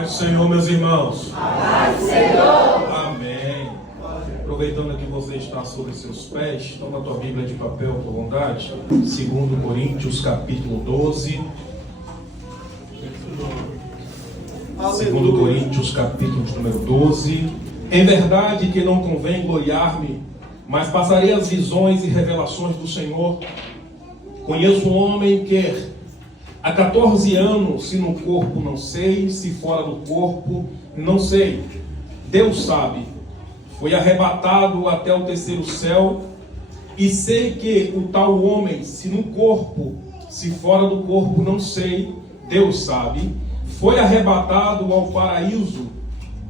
paz do Senhor, meus irmãos. A paz do Senhor. Amém. Aproveitando que você está sobre seus pés, toma a tua Bíblia de papel, por bondade. 2 Coríntios, capítulo 12. 2 Coríntios, capítulo número 12. Em verdade que não convém gloriar-me, mas passarei as visões e revelações do Senhor. Conheço um homem que há 14 anos, se no corpo não sei, se fora do corpo não sei. Deus sabe. Foi arrebatado até o terceiro céu, e sei que o tal homem, se no corpo, se fora do corpo não sei, Deus sabe, foi arrebatado ao paraíso,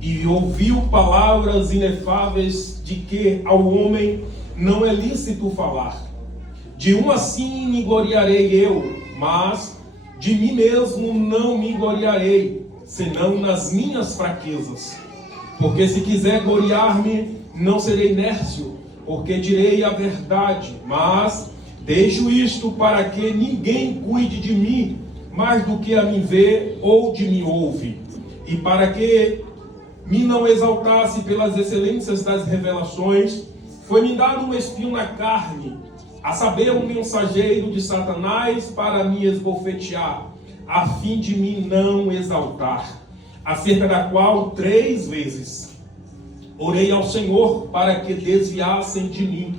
e ouviu palavras inefáveis de que ao homem não é lícito falar. De um assim me gloriarei eu, mas de mim mesmo não me gloriarei, senão nas minhas fraquezas. Porque se quiser gloriar-me, não serei nércio, porque direi a verdade, mas deixo isto para que ninguém cuide de mim, mais do que a mim vê ou de mim ouve, e para que me não exaltasse pelas excelências das revelações, foi-me dado um espinho na carne, a saber, um mensageiro de Satanás para me esbofetear, a fim de me não exaltar, acerca da qual 3 vezes orei ao Senhor para que desviassem de mim.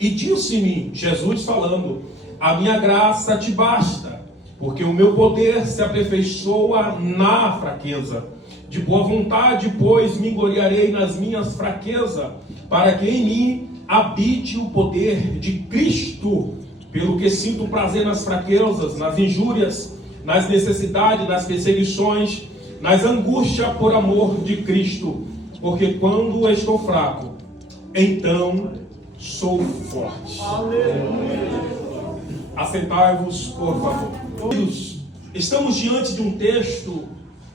E disse-me, Jesus falando, a minha graça te basta, porque o meu poder se aperfeiçoa na fraqueza. De boa vontade, pois, me gloriarei nas minhas fraquezas, para que em mim habite o poder de Cristo, pelo que sinto prazer nas fraquezas, nas injúrias, nas necessidades, nas perseguições, nas angústias por amor de Cristo, porque quando estou fraco, então sou forte. Assentai-vos, por favor. Estamos diante de um texto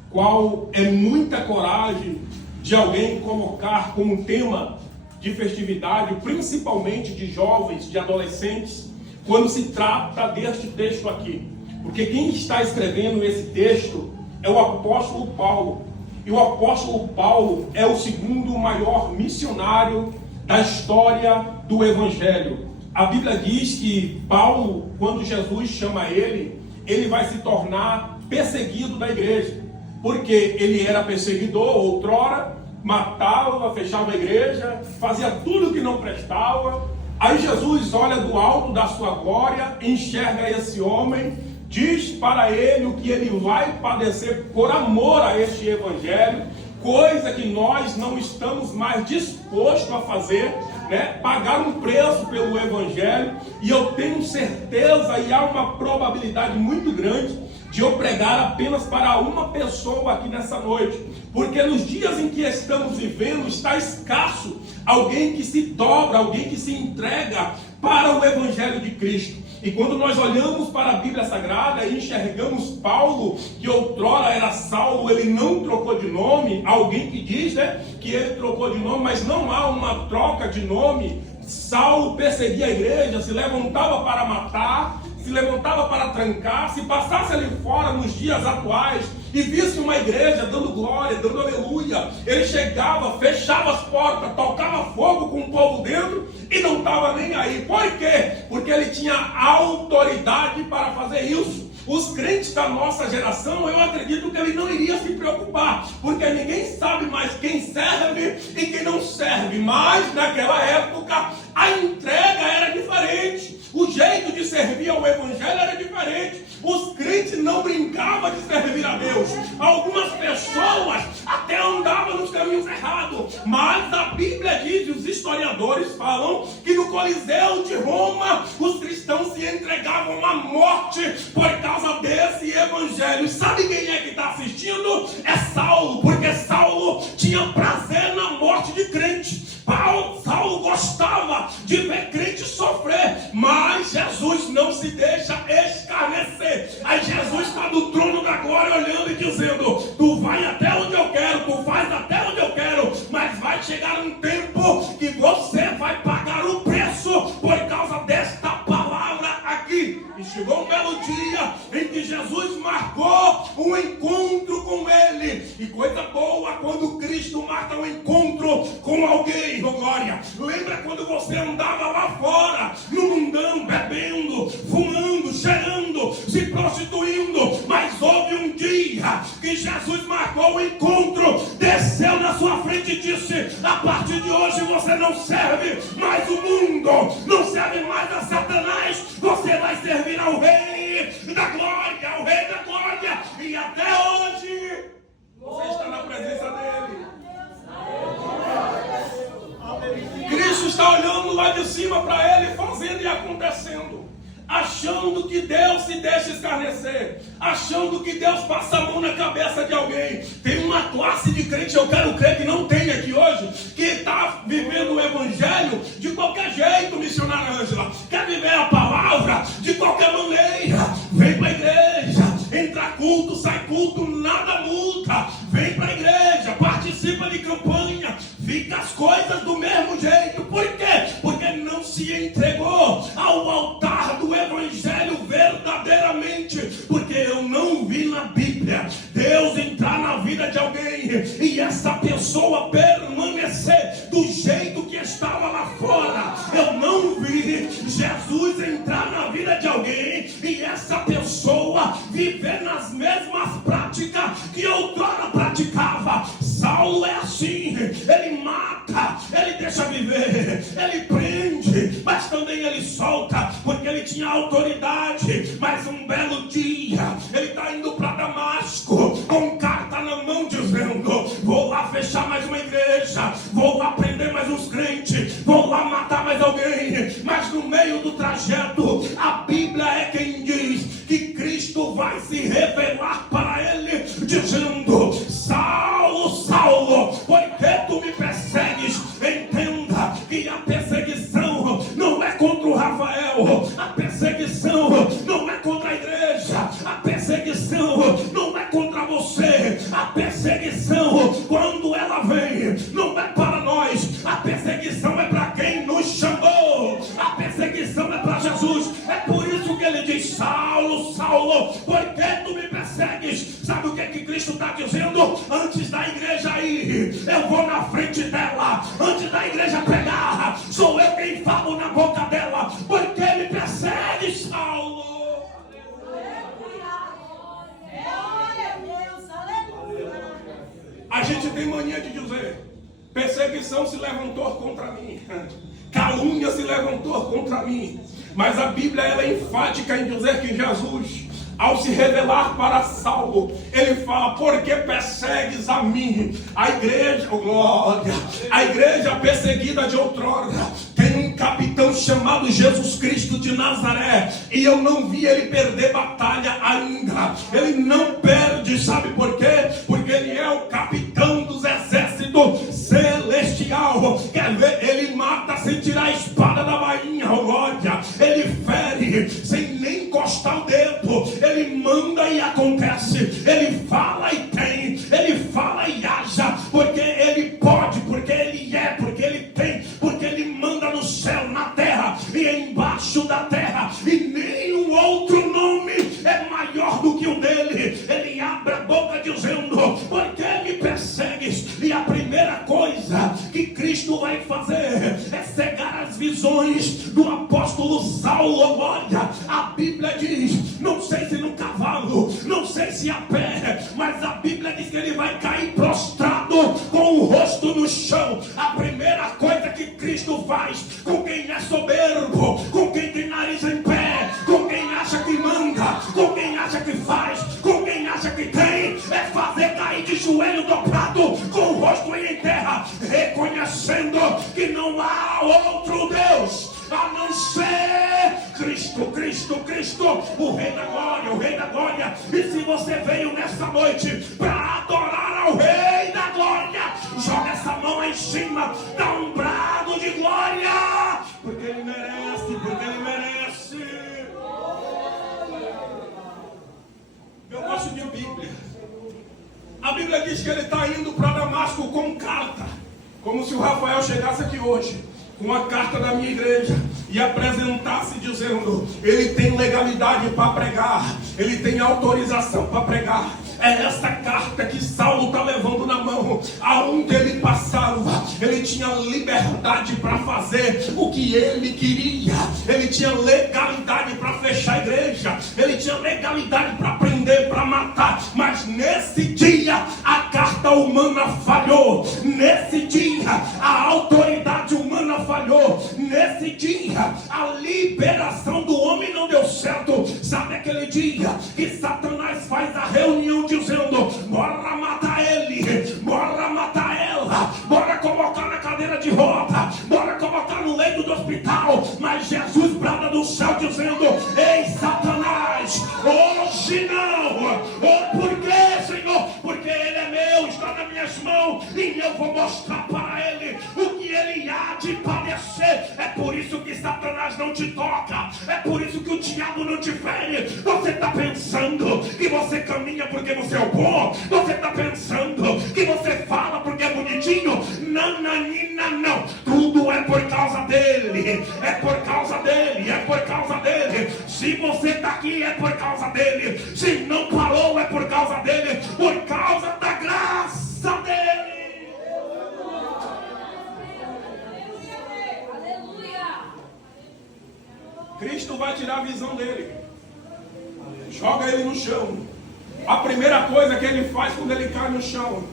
qual é muita coragem de alguém colocar como tema de festividade, principalmente de jovens, de adolescentes, quando se trata deste texto aqui. Porque quem está escrevendo esse texto é o apóstolo Paulo. E o apóstolo Paulo é o segundo maior missionário da história do Evangelho. A Bíblia diz que Paulo, quando Jesus chama ele vai se tornar perseguido da igreja. Porque ele era perseguidor outrora, matava, fechava a igreja, fazia tudo que não prestava. Aí Jesus olha do alto da sua glória, enxerga esse homem, diz para ele o que ele vai padecer por amor a este evangelho, coisa que nós não estamos mais dispostos a fazer, né? Pagar um preço pelo evangelho. E eu tenho certeza, e há uma probabilidade muito grande, de eu pregar apenas para uma pessoa aqui nessa noite, porque nos dias em que estamos vivendo está escasso alguém que se dobra, alguém que se entrega para o Evangelho de Cristo. E quando nós olhamos para a Bíblia Sagrada e enxergamos Paulo, que outrora era Saulo, ele não trocou de nome. Alguém que diz, né, que ele trocou de nome, mas não há uma troca de nome. Saulo perseguia a igreja, se levantava para matar, se levantava para trancar. Se passasse ali fora nos dias atuais e visse uma igreja dando glória, dando aleluia, ele chegava, fechava as portas, tocava fogo com o povo dentro e não estava nem aí. Por quê? Porque ele tinha autoridade para fazer isso. Os crentes da nossa geração, eu acredito que ele não iria se preocupar, porque ninguém sabe mais quem serve e quem não serve. Mas naquela época a entrega era diferente, o jeito de servir ao evangelho era diferente. Os crentes não brincavam de servir a Deus. Algumas pessoas até andavam nos caminhos errados, mas a Bíblia diz, e os historiadores falam, que no Coliseu de Roma os cristãos se entregavam à morte por causa desse evangelho. Sabe quem é que está assistindo? É Saulo, porque Saulo tinha prazer na morte de crente. Saulo gostava de ver crente sofrer, mas Jesus não se deixa escarnecer. Aí Jesus está do trono da glória olhando e dizendo: tu vai até onde eu quero, tu faz até onde eu quero, mas vai chegar um tempo que você vai pagar o preço por causa desta palavra aqui. E chegou um belo dia em que Jesus marcou um encontro com ele, E coisa boa quando Cristo marca um encontro com alguém, oh glória. Lembra quando você andava lá fora, no mundão, bebendo, fumando, cheirando, se prostituindo, mas houve um dia que Jesus marcou o encontro, desceu na sua frente e disse: a partir de hoje você não serve mais o mundo, não serve mais a Satanás, você vai servir ao Rei da Glória, ao Rei da Glória, e até hoje você está na presença dele. Cristo está olhando lá de cima para ele, fazendo e acontecendo, achando que Deus se deixa escarnecer, achando que Deus passa a mão na cabeça de alguém. Tem uma classe de crente, eu quero crer que não tem aqui hoje, que está vivendo o evangelho de qualquer jeito, missionária Ângela. Quer viver a palavra de qualquer maneira. Vem para a igreja, entra culto, sai culto, nada muda. Vem para a igreja, participa de campanha, fica as coisas do mesmo jeito. Por quê? Porque não se entregou ao altar do evangelho verdadeiramente. Porque eu não vi na Bíblia Deus entrar na vida de alguém e essa pessoa permanecer do jeito que estava lá fora. Eu não vi Jesus entrar na vida de alguém e essa pessoa viver nas mesmas práticas que outrora praticava. Saulo é assim, ele mata, ele deixa viver, ele prende, mas também ele solta, porque ele tinha autoridade. Mas um belo dia, ele está indo para Damasco, com carta na mão, dizendo: vou lá fechar mais uma igreja, vou lá prender mais uns crentes, vou lá matar mais alguém. Mas no meio do trajeto, a Bíblia é quem diz que Cristo vai se revelar para ele, dizendo: Saulo, Saulo, por que tu me persegues? Entenda que a perseguição não é contra o Rafael, a perseguição não é contra a igreja, a perseguição não é contra você, a perseguição, quando ela vem, não é para nós, a perseguição é para quem nos chamou, a perseguição é para Jesus. É por isso que ele diz: Saulo, Saulo, por que tu me persegues? Sabe o que Cristo está dizendo? Antes da igreja ir, eu vou na frente dela. Antes da igreja pregar, sou eu quem falo na boca dela. Por que me persegues, Saulo? A gente tem mania de dizer: perseguição se levantou contra mim, calúnia se levantou contra mim. Mas a Bíblia ela é enfática em dizer que Jesus, ao se revelar para Saulo, ele fala: por que persegues a mim? A igreja, oh glória, a igreja perseguida de outrora tem um capitão chamado Jesus Cristo de Nazaré, e eu não vi ele perder batalha ainda. Ele não perde, sabe por quê? Porque ele é o capitão dos exércitos celestial. Quer ver? Ele mata sem tirar a espada da bainha, oh glória. Ele fere sem nem encostar o dedo. Ele manda e acontece. Ele fala e tem. Ele fala e haja. Porque ele pode, porque ele é, porque ele tem, porque ele manda no céu, na terra e embaixo da terra. E nenhum outro nome é maior do que o dele. Ele abre a boca dizendo: por que me persegues? E a primeira coisa que Cristo vai fazer é cegar as visões do apóstolo Saulo. Olha, a Bíblia diz, não sei se no cavalo, não sei se a pé, mas a Bíblia diz que ele vai cair prostrado com o rosto no chão. A primeira coisa que Cristo faz com quem é soberbo, com quem tem nariz em pé, com quem acha que manda, com quem acha que faz, com quem acha que tem, é fazer cair de joelho dobrado, com o rosto em terra, reconhecendo que não há outro Deus a não ser Cristo, Cristo, Cristo, o Rei da Glória, o Rei da Glória. E se você veio nessa noite para adorar ao Rei da Glória, joga essa mão aí em cima, dá um brado de glória, porque Ele merece, porque Ele merece. Eu gosto de Bíblia. A Bíblia diz que ele está indo para Damasco com carta, como se o Rafael chegasse aqui hoje com a carta da minha igreja e apresentasse dizendo: ele tem legalidade para pregar, ele tem autorização para pregar. É essa carta que Saulo está levando na mão. Aonde ele passava, ele tinha liberdade para fazer o que ele queria. Ele tinha legalidade para fechar a igreja. Ele tinha legalidade para prender, para matar. Mas nesse dia, a carta humana falhou. Nesse dia, a autoridade humana falhou. Nesse dia, a liberação do homem não deu certo. Sabe aquele dia que Satanás faz a reunião dizendo: bora matar ele, bora matar ela, bora colocar na cadeira de roda, bora colocar no leito do hospital. Mas Jesus brada do céu dizendo: ei, Satanás, hoje não. Oh, por quê, Senhor? Porque ele é meu, está nas minhas mãos, e eu vou mostrar para ele o que ele há de padecer. É por isso que Satanás não te toca, é por isso que o diabo não te fere. Você está pensando que você caminha porque você é o bom, você está pensando que você fala porque é bonitinho. Nananina, não, tudo é por causa dele, é por causa dele, é por causa dele. Se você está aqui é por causa dele, se não parou é por causa dele, por causa da graça dele. Cristo vai tirar a visão dele, joga ele no chão. A primeira coisa que ele faz quando ele cai no chão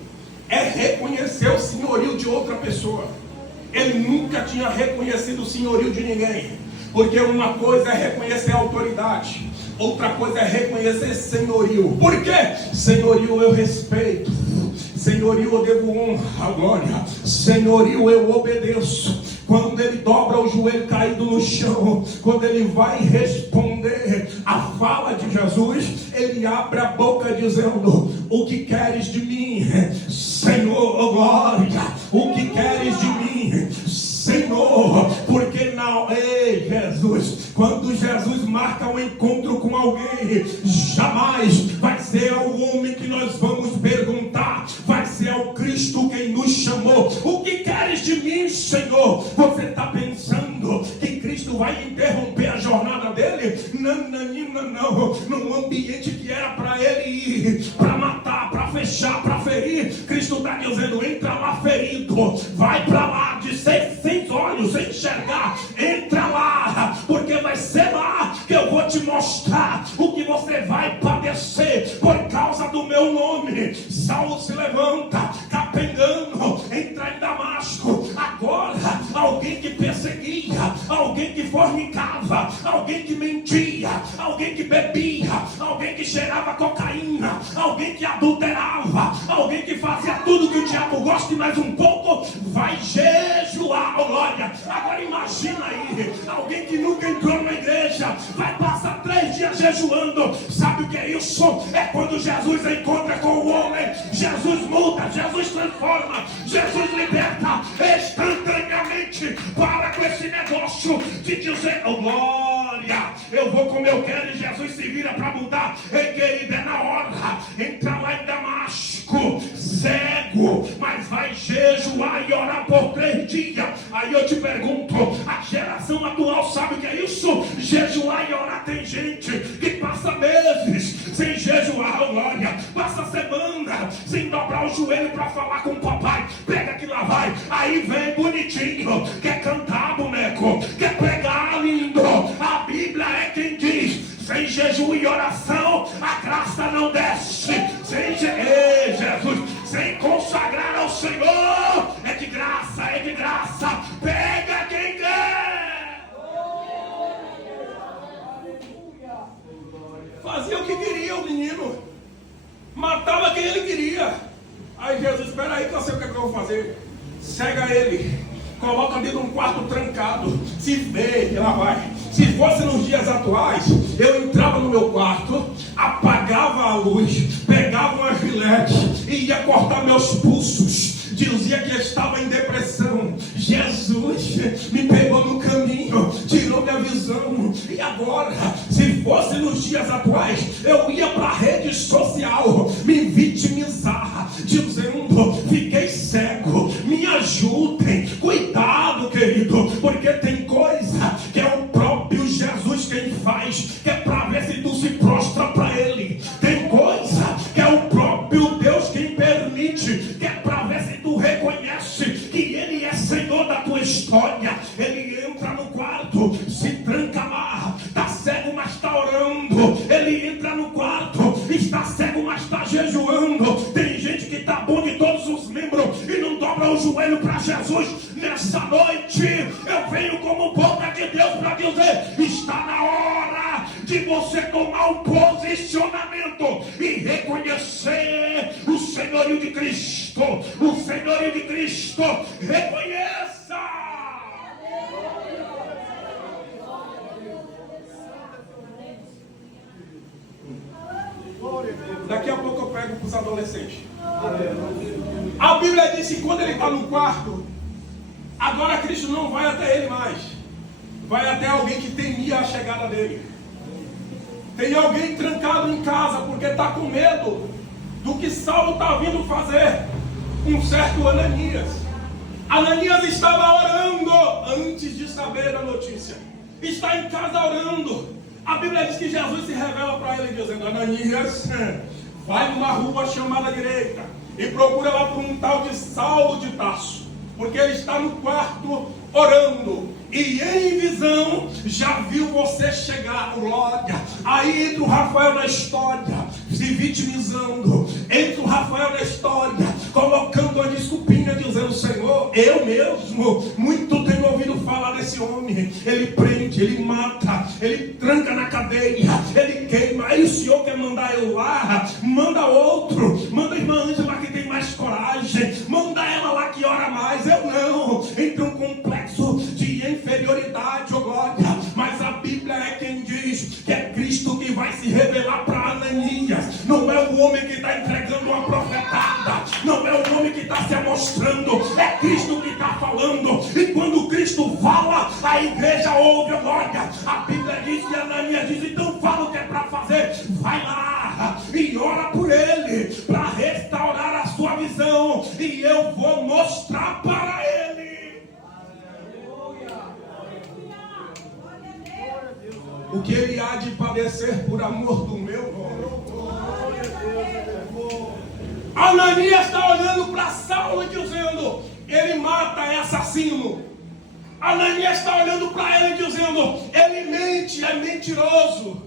é reconhecer o senhorio de outra pessoa. Ele nunca tinha reconhecido o senhorio de ninguém, porque uma coisa é reconhecer a autoridade, outra coisa é reconhecer senhorio. Por quê? Senhorio eu respeito, senhorio eu devo honra, glória, senhorio eu obedeço. Quando ele dobra o joelho caído no chão, quando ele vai responder a fala de Jesus, ele abre a boca dizendo: o que queres de mim, Senhor, glória, o que queres de mim, Senhor? Porque não, ei, Jesus, quando Jesus marca um encontro com alguém, jamais vai ser ao homem que nós vamos perguntar, vai ser ao Cristo quem nos chamou. O que queres de mim, Senhor? Você está pensando que Cristo vai interromper a jornada dele? Não. Num ambiente que era para ele ir, para matar, para fechar, para ferir, Cristo está dizendo: entra lá ferido, vai para lá sem olhos, sem enxergar, entra lá, porque vai ser lá que eu vou te mostrar o que você vai padecer por causa do meu nome. Saulo se levanta, capengando, entra em Damasco. Agora, alguém que perseguia, alguém que fornicava, alguém que mentia, alguém que bebia, alguém que cheirava cocaína, alguém que adulterava, alguém que fazia tudo que o diabo gosta e mais um pouco, vai jejuar, glória. Agora imagina aí, alguém que nunca entrou na igreja, vai passar 3 dias jejuando. Sabe o que é isso? É quando Jesus encontra com o homem, Jesus muda, Jesus transforma, Jesus liberta instantaneamente. Para com esse negócio de dizer: oh, glória, eu vou como eu quero e Jesus se vira para mudar. Ei, querido, é na hora. Entra lá em Damasco, cego, mas vai jejuar e orar por 3 dias. Aí eu te pergunto, a geração atual sabe o que é isso? Jejuar e orar. Tem gente que passa meses sem jejuar, oh, glória, passa semana sem dobrar o joelho para falar com o papai. Pega que lá vai, aí vem bonitinho, quer cantar, boneco, quer pregar, lindo. A Bíblia é quem diz: sem jejum e oração a graça não desce. Ei, Jesus, sem consagrar ao Senhor é de graça, é de graça. Pega quem quer. Fazia o que queria o menino, matava quem ele queria. Aí Jesus: espera aí que eu sei o que eu vou fazer. Cega ele, coloca dentro de um quarto trancado. Se vê que lá vai. Se fosse nos dias atuais, eu entrava no meu quarto, apagava a luz, pegava uma gilete e ia cortar meus pulsos. Dizia que estava em depressão. Jesus me pegou no caminho, tirou minha visão. E agora, se fosse nos dias atuais, eu ia para a rede social me vitimizar, dizendo: fiquei cego, me ajudem. Cuidado, querido, porque tem coisa que é o próprio Jesus quem faz, que é para ver se tu se prostra para ele. Tem coisa que é o próprio jejuando, tem gente que está bom de todos os membros e não dobra o joelho para Jesus. Nessa noite eu venho como boca de Deus para dizer: está na hora de você tomar um posicionamento e reconhecer o senhorio de Cristo. O senhorio de Cristo. Reconheça. Daqui a pouco eu pego para os adolescentes. A Bíblia diz que quando ele está no quarto, agora Cristo não vai até ele mais, vai até alguém que temia a chegada dele. Tem alguém trancado em casa porque está com medo do que Saulo está vindo fazer. Um certo Ananias. Ananias estava orando antes de saber a notícia. Está em casa orando. A Bíblia diz que Jesus se revela para ele dizendo: Ananias, vai numa rua chamada direita e procura lá por um tal de Saulo de Tarso, porque ele está no quarto orando, e em visão já viu você chegar. Glória. Aí entra o Rafael na história, se vitimizando. Entra o Rafael na história, colocando a desculpinha, dizendo: Senhor, eu mesmo muito tenho ouvido falar desse homem. Ele prende, ele mata, ele tranca na cadeia, ele queima. Aí o Senhor quer mandar eu lá? Manda outro, manda a irmã Ângela que tem mais coragem, manda ela lá que ora mais. Eu não. Entra um complexo de inferioridade, oh glória. Mas a Bíblia é quem diz que é Cristo que vai se revelar para Ananias. Não é o homem que está entregando uma profetada, não é o homem que está se mostrando, é Cristo que está falando. E quando Cristo fala, a igreja ouve, oh glória. A Bíblia diz que Ananias diz: então fala o que é para fazer, vai lá e ora por ele para restaurar a sua visão, e eu vou mostrar para ele o que ele há de padecer por amor do meu nome. Ananias está olhando para Saulo e dizendo: ele mata, é assassino. Ananias está olhando para ele dizendo: ele mente, é mentiroso.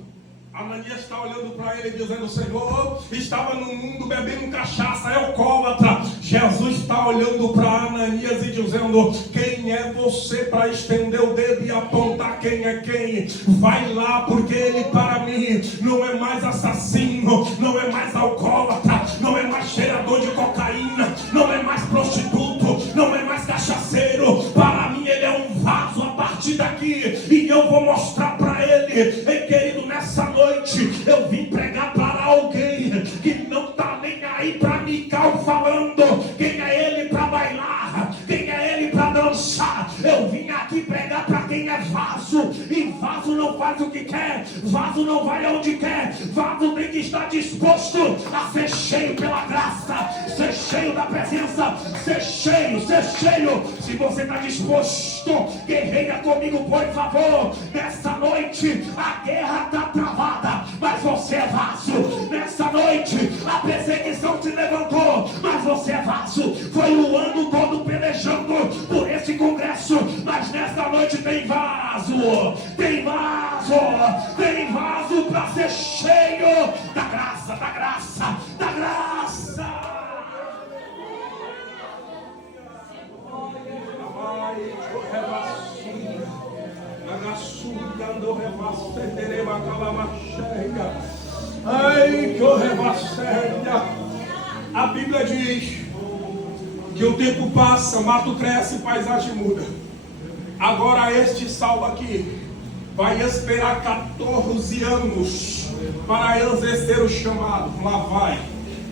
Ananias está olhando para ele dizendo: Senhor, estava no mundo bebendo cachaça, é alcoólatra. Jesus está olhando para Ananias e dizendo: quem é você para estender o dedo e apontar quem é quem? Vai lá, porque ele para mim não é mais assassino, não é mais alcoólatra, não é mais cheirador de cocaína, não é mais prostituto, não é mais cachaceiro. Para mim ele é um vaso a partir daqui, e eu vou mostrar para ele. E querido, nessa noite eu vim pregar para alguém que não está nem aí para Mical falando quem é ele para bailar, quem é ele para dançar. Eu vim aqui pregar para quem é vaso, e vaso não faz o que quer, vaso não vai aonde quer, vaso tem que estar disposto a ser cheio pela graça, ser cheio da presença, ser cheio. Se você está disposto, guerreia comigo, por favor. Nessa noite a guerra está travada, mas você é vaso. Nessa noite a perseguição se levantou, mas você é vaso. Foi o ano todo pelejando por esse congresso, mas nessa noite tem vaso, tem vaso, tem vaso para ser cheio da graça, da graça, da graça. Ai, que horreba. A Bíblia diz que o tempo passa, mato cresce, paisagem muda. Agora este Saulo aqui vai esperar 14 anos para exercer o chamado. Lá vai.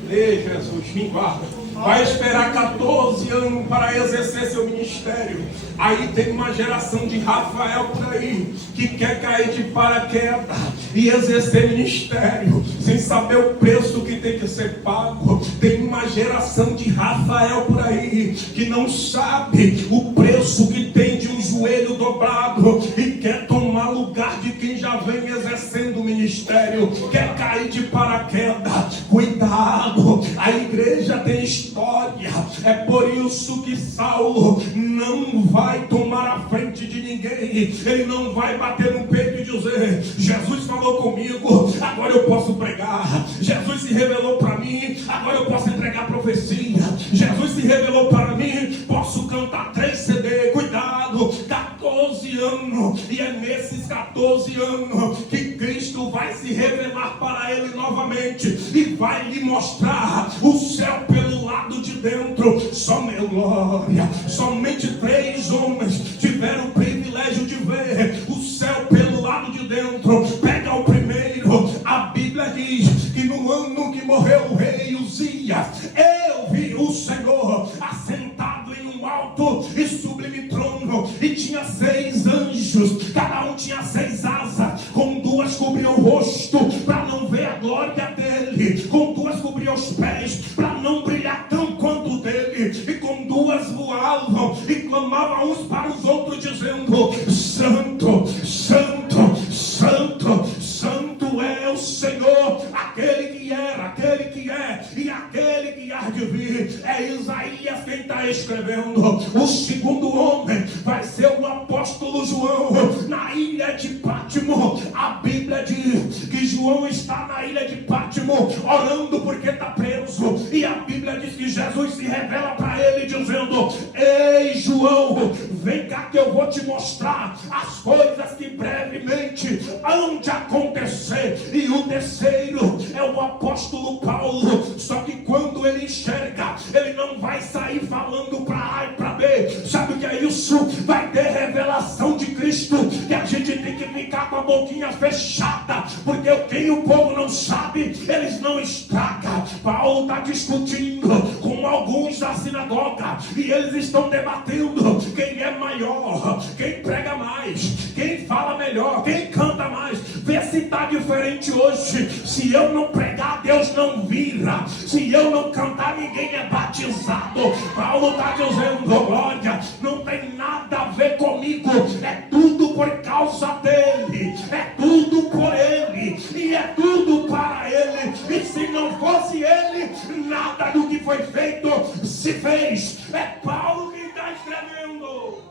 Ei, Jesus, me guarda. Vai esperar 14 anos para exercer seu ministério. Aí tem uma geração de Rafael por aí que quer cair de paraquedas e exercer ministério sem saber o preço que tem que ser pago. Tem uma geração de Rafael por aí que não sabe o preço que tem de um joelho dobrado e quer tomar lugar de quem já vem exercendo o ministério, quer cair de paraquedas. Cuidado, a igreja tem história. É por isso que Saulo não vai tomar a frente de ninguém. Ele não vai bater no peito e dizer: Jesus falou comigo, agora eu posso pregar. Jesus se revelou para mim, agora eu posso entregar profecia. Jesus se revelou para mim, posso cantar 3 CD. Cuidado, 14 anos, e é nesses 14 anos que Cristo vai se revelar para ele novamente e vai lhe mostrar o céu pelo lado de dentro. Só meu glória, somente 3 homens tiveram o privilégio de ver o céu pelo lado de dentro. Pega o primeiro. A Bíblia diz que no ano que morreu o rei Uzias, eu vi o Senhor assentado em um alto e sublime trono, e tinha 6 anjos, cada um tinha 6 asas, com 2 cobriam o rosto para não ver a glória dele, com 2 cobriam os pés para não brilhar tão quanto o dele, e com 2 voavam e clamavam uns para os outros dizendo: Santo, Santo, Santo, Santo é o Senhor, aquele que era, aquele que é e aquele que há de vir. É Isaías quem está escrevendo. O segundo homem vai ser o apóstolo João, na ilha de Pátimo. A Bíblia diz que João está na ilha de Pátimo orando porque está preso, e a Bíblia diz que Jesus se revela para ele dizendo: Ei João, vem cá que eu vou te mostrar as coisas que brevemente hão de acontecer. E o terceiro é o apóstolo Paulo. Só que quando ele enxerga, ele não vai sair falando para A e para B. Sabe o que é isso? Vai ter revelação de Cristo, e a gente tem que ficar com a boquinha fechada, porque quem o povo não sabe, eles não estragam. Paulo está discutindo com alguns da sinagoga, e eles estão debatendo quem é maior, quem prega mais, quem fala melhor, quem canta mais. Vê se está diferente hoje. Se eu não pregar, Deus não vira. Se eu não cantar, ninguém é batizado. Paulo está dizendo: glória, não tem nada a ver comigo, é tudo por causa dele, é tudo por ele, e é tudo para ele. E se não fosse ele, nada do que foi feito se fez. É Paulo que está escrevendo.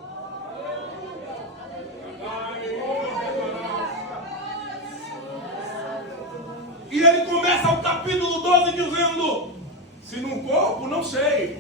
E ele começa o capítulo 12 dizendo: se num corpo, não sei,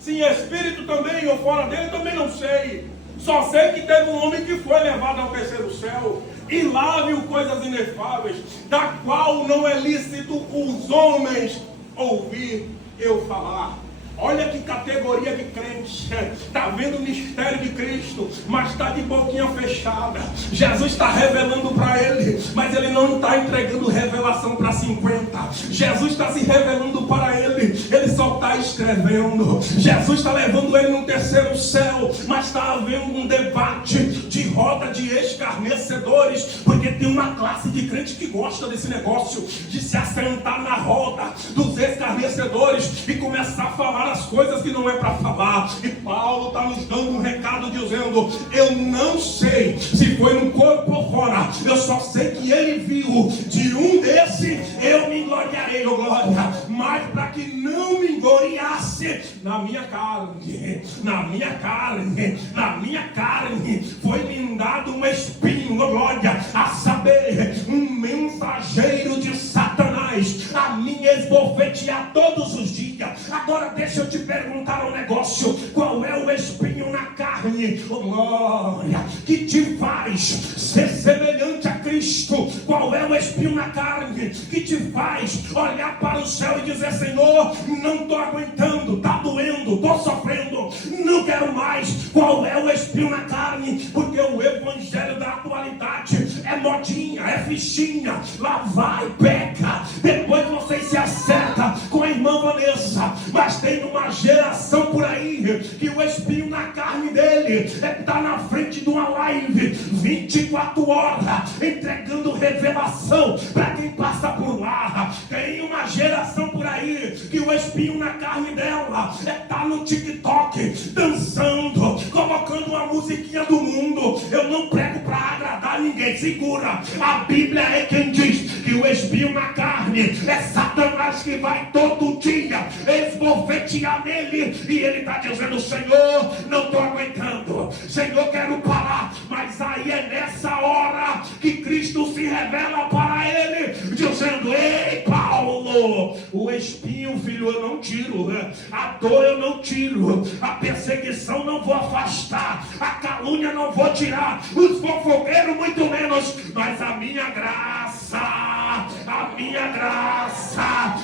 se em espírito também ou fora dele, também não sei. Só sei que teve um homem que foi levado ao terceiro céu, e lá viu coisas inefáveis, da qual não é lícito os homens ouvir eu falar. Olha que categoria de crente. Está vendo o mistério de Cristo, mas está de boquinha fechada. Jesus está revelando para ele, mas ele não está entregando revelação para 50. Jesus está se revelando para ele, ele só está escrevendo. Jesus está levando ele no terceiro céu, mas está havendo um debate de roda de escarnecedores, porque tem uma classe de crente que gosta desse negócio de se assentar na roda dos escarnecedores e começar a falar as coisas que não é para falar. E Paulo está nos dando um recado dizendo: eu não sei se foi no corpo ou fora, eu só sei que ele viu. De um desse eu me gloriarei, oh glória, mas para que não me gloriasse na minha carne, na minha carne, na minha carne foi-me dado um espinho, oh glória, a saber, um mensageiro de Satanás, a mim esbofetear todos os dias. Agora deixa eu te perguntar um negócio: qual é o espinho na carne, oh glória, que te faz ser semelhante a Cristo? Qual é o espinho na carne que te faz olhar para o céu e dizer: Senhor, não estou aguentando, está doendo, estou sofrendo, não quero mais? Qual é o espinho na carne? Porque o evangelho da atualidade é modinha, é fichinha, lá vai, peca, depois vocês se acertam com a irmã Vanessa. Mas tem uma geração por aí que o espinho na carne dele é estar na frente de uma live 24 horas entregando revelação para quem passa por lá. Tem uma geração por aí que o espinho na carne dela é estar no TikTok dançando, colocando uma musiquinha do mundo. Eu não prego para agradar ninguém. segura. A Bíblia é quem diz que o espinho na carne é Satanás que vai todo dia esbofetear nele. E ele está dizendo: Senhor, não estou aguentando. Senhor, quero parar. Mas aí é nessa hora que Cristo se revela para ele, dizendo: ei, Paulo, o espinho, filho, eu não tiro. A dor eu não tiro. A perseguição não vou afastar. A calúnia não vou tirar. Os fofoqueiros muito menos. Mas a minha graça, a minha graça,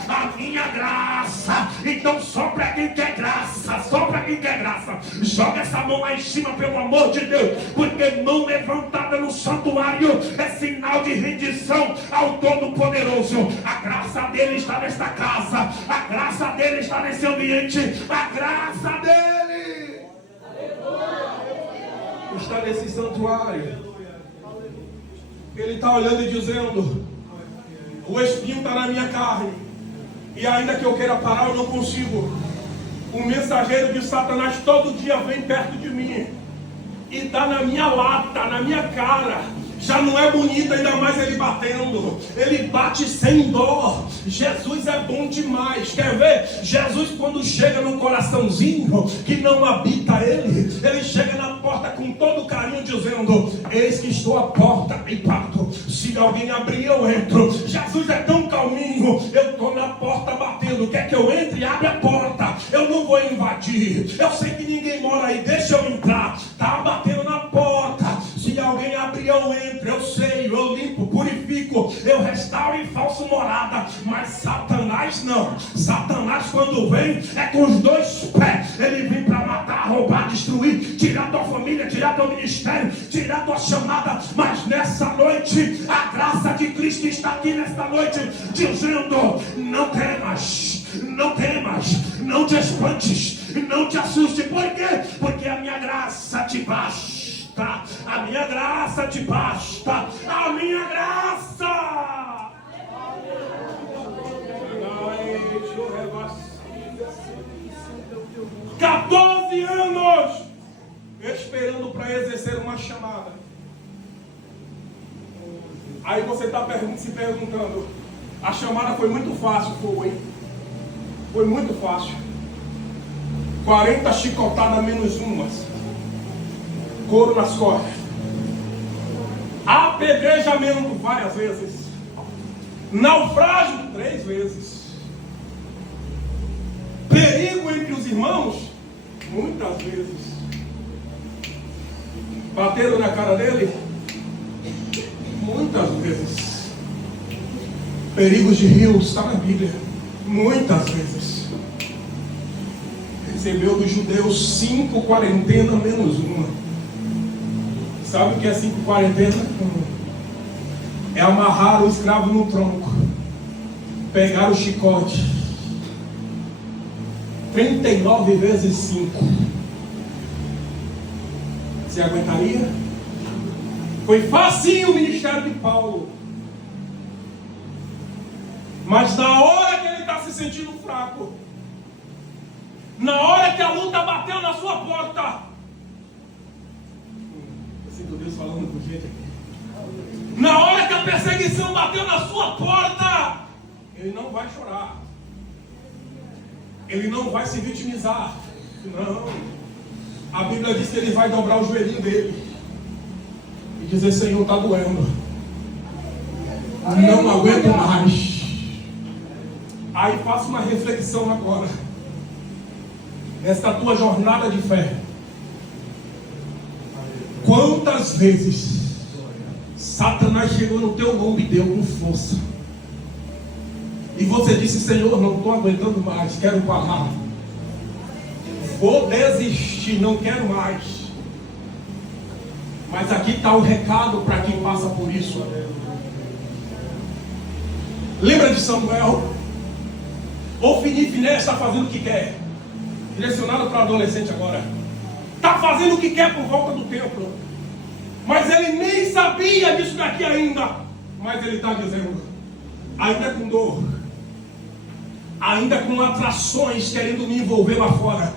a minha graça. Então só para quem quer graça, só para quem quer graça. Joga essa mão lá em cima, pelo amor de Deus. Porque mão levantada no santuário é sinal de rendição ao Todo-Poderoso. A graça dele está nesta casa. A graça dele está nesse ambiente. A graça dele está nesse santuário. Ele está olhando e dizendo: o espinho está na minha carne, e ainda que eu queira parar, eu não consigo. O mensageiro de Satanás todo dia vem perto de mim e dá na minha lata, na minha cara. Já não é bonito, ainda mais ele batendo. Ele bate sem dó. Jesus é bom demais. Quer ver? Jesus, quando chega no coraçãozinho que não habita ele, ele chega na porta com todo carinho, dizendo: eis que estou à porta e bato. Se alguém abrir, eu entro. Jesus é tão calminho. Eu estou na porta batendo. Quer que eu entre? Abre a porta. Eu não vou invadir. Eu sei que ninguém mora aí. Deixa eu entrar. Está batendo na porta. Se alguém abrir, eu entro. Eu sei, eu limpo, purifico, eu restauro e faço morada. Mas Satanás não. Satanás, quando vem, é com os dois pés. Ele vem para matar, roubar, destruir, tirar tua família, tirar teu ministério, tirar tua chamada. Mas nessa noite, a graça de Cristo está aqui nesta noite, dizendo: não temas, não temas, não te espantes, não te assuste. Por quê? Porque a minha graça te basta. A minha graça te basta. A minha graça. 14 anos esperando para exercer uma chamada. Aí você está se perguntando: a chamada foi muito fácil? Foi muito fácil. 40 chicotadas menos umas, couro nas costas, apedrejamento várias vezes, naufrágio 3 vezes, perigo entre os irmãos muitas vezes, bateram na cara dele muitas vezes, perigos de rios, está na Bíblia, muitas vezes. Recebeu dos judeus 5 quarentenas menos uma. Sabe o que é 5 quarentenas? É amarrar o escravo no tronco, pegar o chicote, 39 vezes 5. Você aguentaria? Foi facinho o ministério de Paulo. Mas na hora que ele está se sentindo fraco, na hora que a luta bateu na sua porta, eu sinto Deus falando com gente aqui. Na hora que a perseguição bateu na sua porta, ele não vai chorar, ele não vai se vitimizar. Não. A Bíblia diz que ele vai dobrar o joelhinho dele e dizer: Senhor, está doendo, não aguento mais. Aí faça uma reflexão agora, nesta tua jornada de fé. Quantas vezes Satanás chegou no teu lombo e deu com força, e você disse: Senhor, não estou aguentando mais, quero parar, vou desistir, não quero mais. Mas aqui está o recado para quem passa por isso. Lembra de Samuel? Ofni e Finéias está fazendo o que quer. Direcionado para adolescente agora. Está fazendo o que quer por volta do templo. Mas ele nem sabia disso daqui ainda. Mas ele está dizendo, ainda com dor, ainda com atrações querendo me envolver lá fora,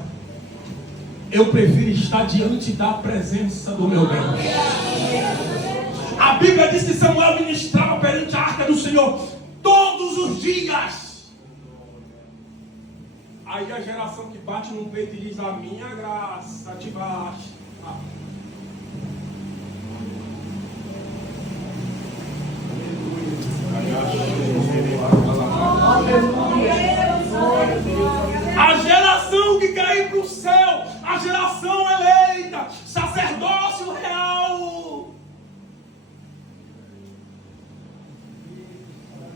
eu prefiro estar diante da presença do meu Deus. A Bíblia diz que Samuel ministrava perante a arca do Senhor todos os dias. Aí a geração que bate no peito e diz: a minha graça te basta. A geração que quer ir para o céu, a geração eleita, sacerdócio real.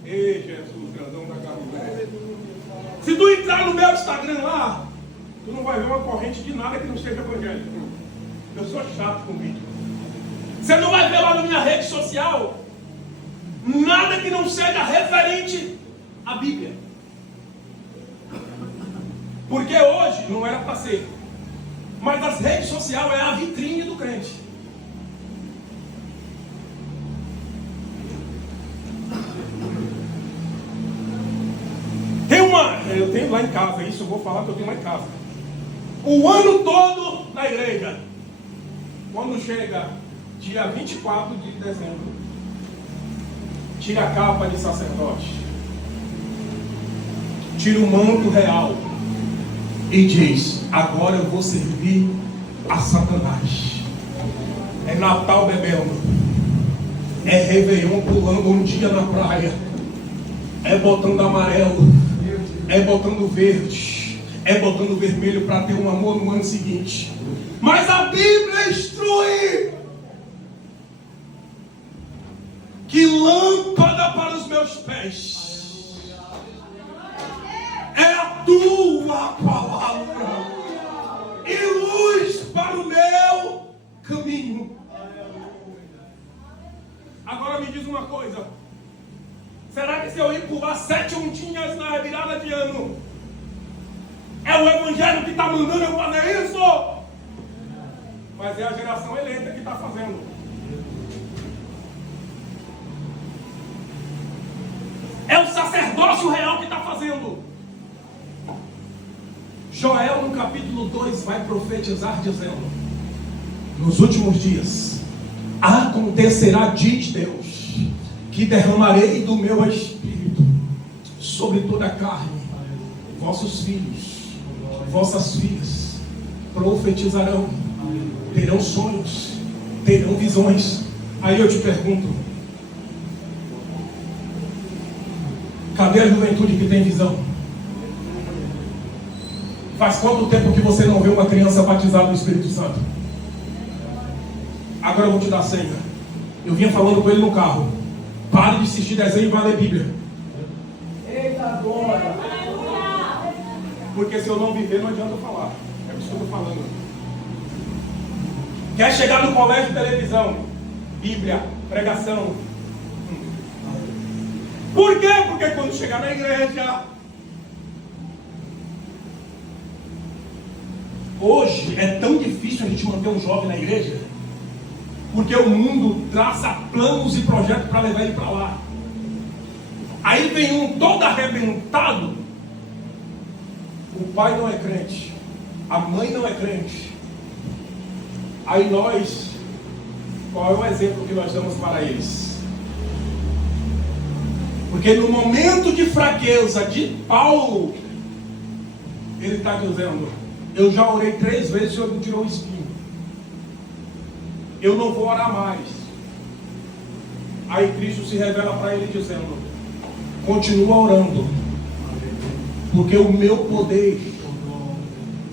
Ei, Jesus, grandão da Galileia. Se tu entrar no meu Instagram lá, tu não vai ver uma corrente de nada que não seja evangélico. Eu sou chato com vídeo. Você não vai ver lá na minha rede social nada que não seja referente à Bíblia. Porque hoje não era para ser. Mas as redes sociais é a vitrine do crente. Eu tenho lá em casa, isso eu vou falar que eu tenho lá em casa. O ano todo na igreja. Quando chega dia 24 de dezembro, tira a capa de sacerdote, tira o manto real e diz: agora eu vou servir a Satanás. É Natal bebendo, é Réveillon pulando um dia na praia, é botando amarelo, é botando verde, é botando vermelho para ter um amor no ano seguinte. Mas a Bíblia instrui que lâmpada para os meus pés é a tua palavra e luz para o meu caminho. Agora me diz uma coisa: será que se eu ir pular 7 ondinhas na virada de ano, é o evangelho que está mandando eu fazer isso? Mas é a geração eleita que está fazendo. É o sacerdócio real que está fazendo. Joel no capítulo 2 vai profetizar dizendo: nos últimos dias acontecerá, diz Deus, que derramarei do meu espírito sobre toda a carne. Vossos filhos, vossas filhas profetizarão, terão sonhos, terão visões. Aí eu te pergunto: cadê a juventude que tem visão? Faz quanto tempo que você não vê uma criança batizada no Espírito Santo? Agora eu vou te dar a senha. Eu vinha falando com ele no carro: pare de assistir desenho e vá ler Bíblia. Eita glória! Porque se eu não viver, não adianta eu falar. É isso que eu estou falando. Quer chegar no colégio de televisão, Bíblia, pregação. Por quê? Porque quando chegar na igreja, hoje é tão difícil a gente manter um jovem na igreja, porque o mundo traça planos e projetos para levar ele para lá. Aí vem um todo arrebentado. O pai não é crente, a mãe não é crente. Aí nós, qual é o exemplo que nós damos para eles? Porque no momento de fraqueza de Paulo, ele está dizendo: eu já orei 3 vezes, o Senhor me tirou o espinho, eu não vou orar mais. Aí Cristo se revela para ele dizendo: continua orando, porque o meu poder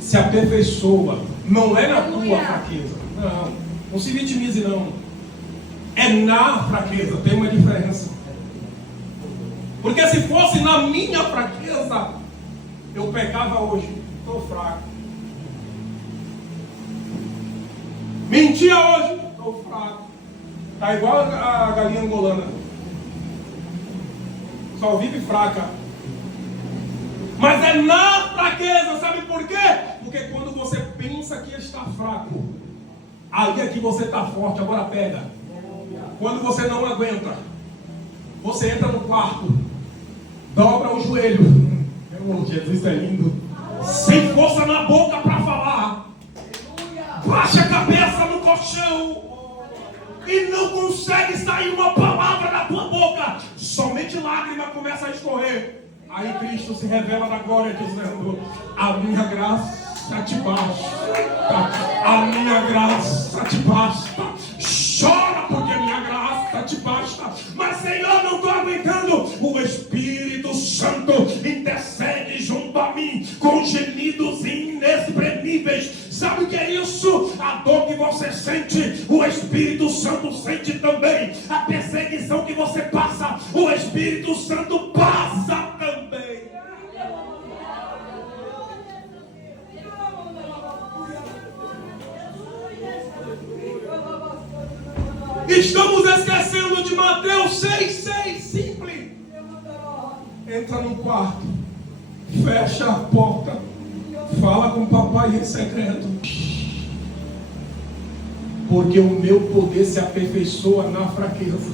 se aperfeiçoa, não é na tua fraqueza. Não se vitimize não. É na fraqueza, tem uma diferença. Porque se fosse na minha fraqueza, eu pecava hoje. Estou fraco. Mentia hoje, estou fraco. Está igual a galinha angolana, só vive fraca. Mas é na fraqueza, sabe por quê? Porque quando você pensa que está fraco, aí é que você está forte. Agora pega. Quando você não aguenta, você entra no quarto, dobra o joelho. Meu Jesus é lindo. Sem força na boca para falar. Baixa a cabeça no colchão. e não consegue sair uma palavra da tua boca, somente lágrima começa a escorrer. Aí Cristo se revela na glória dizendo: a minha graça te basta, a minha graça te basta. Chora porque a minha graça te basta. Mas Senhor, não estou aguentando. O Espírito Santo intercede junto a mim com gemidos inexprimíveis. Sabe o que é isso? A dor que você sente, o Espírito Santo sente também. A perseguição que você passa, o Espírito Santo passa também. Estamos esquecendo de Mateus 6,6, simples. Entra no quarto, fecha a porta, fala com o papai em segredo, porque o meu poder se aperfeiçoa na fraqueza.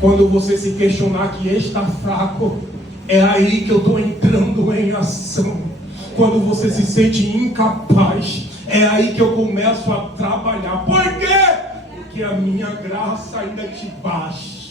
Quando você se questionar que está fraco, é aí que eu estou entrando em ação. Quando você se sente incapaz, é aí que eu começo a trabalhar. Por quê? Porque a minha graça ainda te basta.